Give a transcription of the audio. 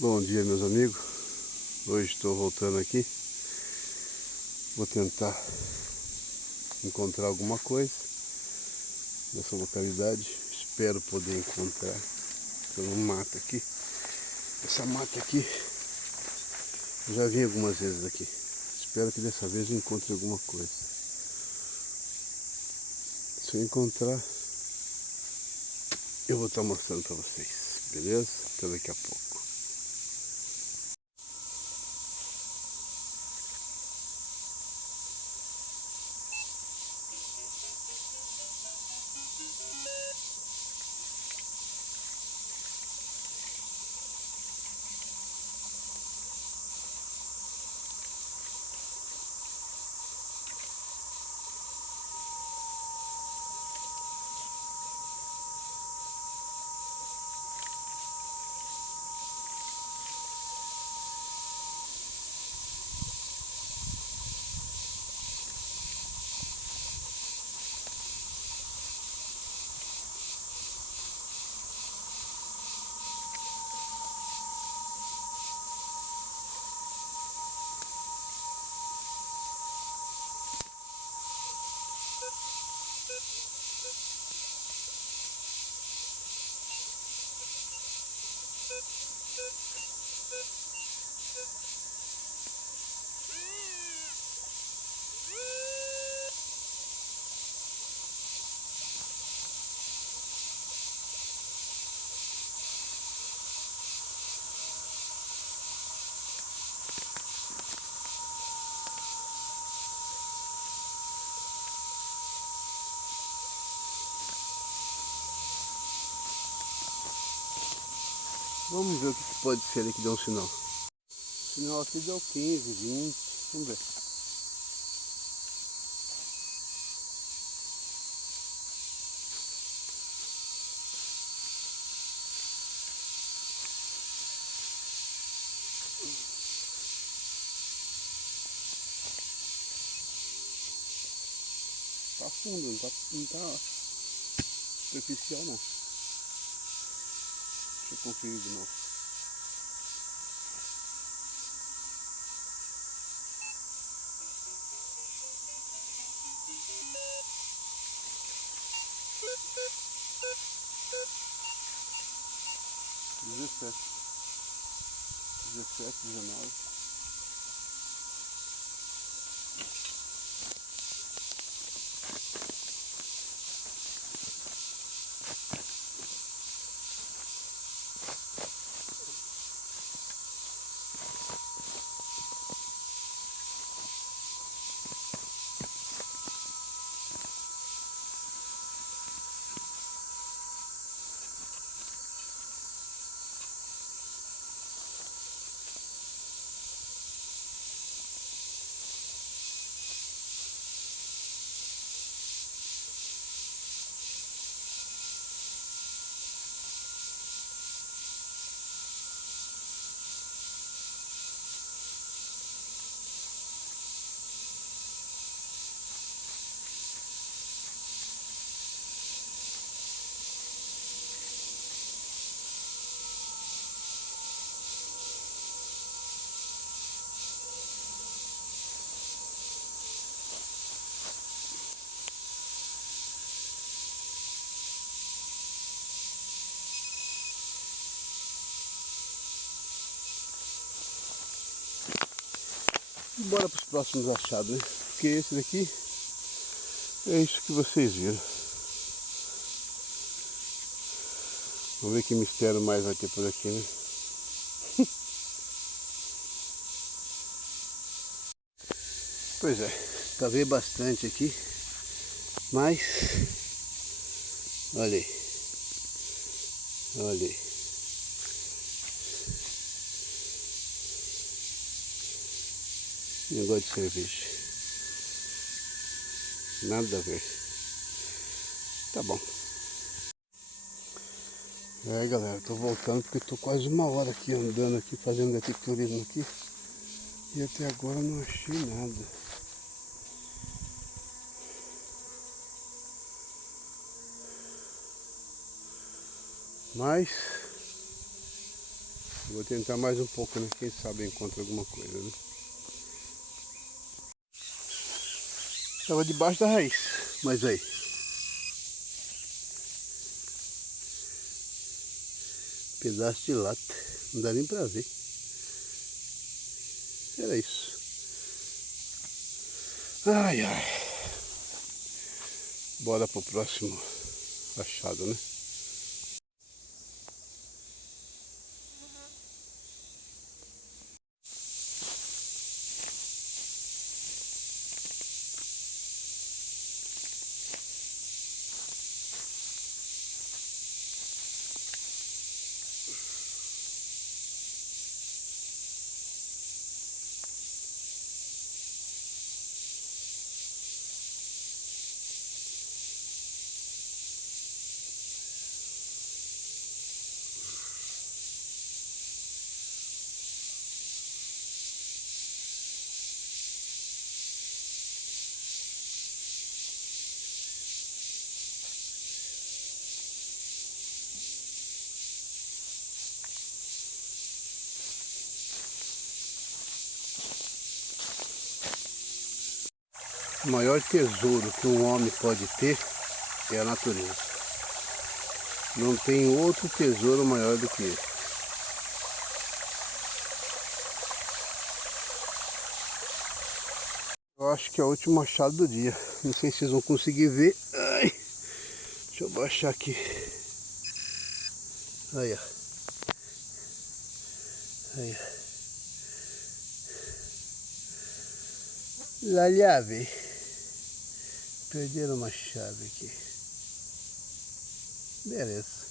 Bom dia, meus amigos. Hoje estou voltando aqui. Vou tentar encontrar alguma coisa nessa localidade. Espero poder encontrar pelo mato aqui. Essa mata aqui eu já vim algumas vezes aqui. Espero que dessa vez eu encontre alguma coisa. Se eu encontrar, eu vou estar mostrando para vocês. Beleza? Até daqui a pouco. Vamos ver o que pode ser ali que deu um sinal. O sinal aqui deu 15, 20. Vamos ver. Tá fundo, não tá superficial não. Deixa eu conferir de novo. Dezessete, 19. Bora para os próximos achados, né? Porque esse daqui é isso que vocês viram. Vamos ver que mistério mais vai ter por aqui, né? Pois é, cavei bastante aqui, mas olha aí, olha aí. Negócio de cerveja. Nada a ver. Tá bom. É, galera, tô voltando porque tô quase uma hora aqui andando aqui, fazendo aqui, turismo aqui. E até agora não achei nada. Mas Vou tentar mais um pouco, né? Quem sabe eu encontro alguma coisa, né? Tava debaixo da raiz, mas aí. Pedaço de lata. Não dá nem pra ver. Era isso. Ai, ai. Bora pro próximo achado, né? O maior tesouro que um homem pode ter é a natureza. Não tem outro tesouro maior do que esse. Eu acho que é o último achado do dia. Não sei se vocês vão conseguir ver. Ai, deixa eu baixar aqui. Aí, ó. Aí, ó. La llave. Perderam uma chave aqui. Beleza.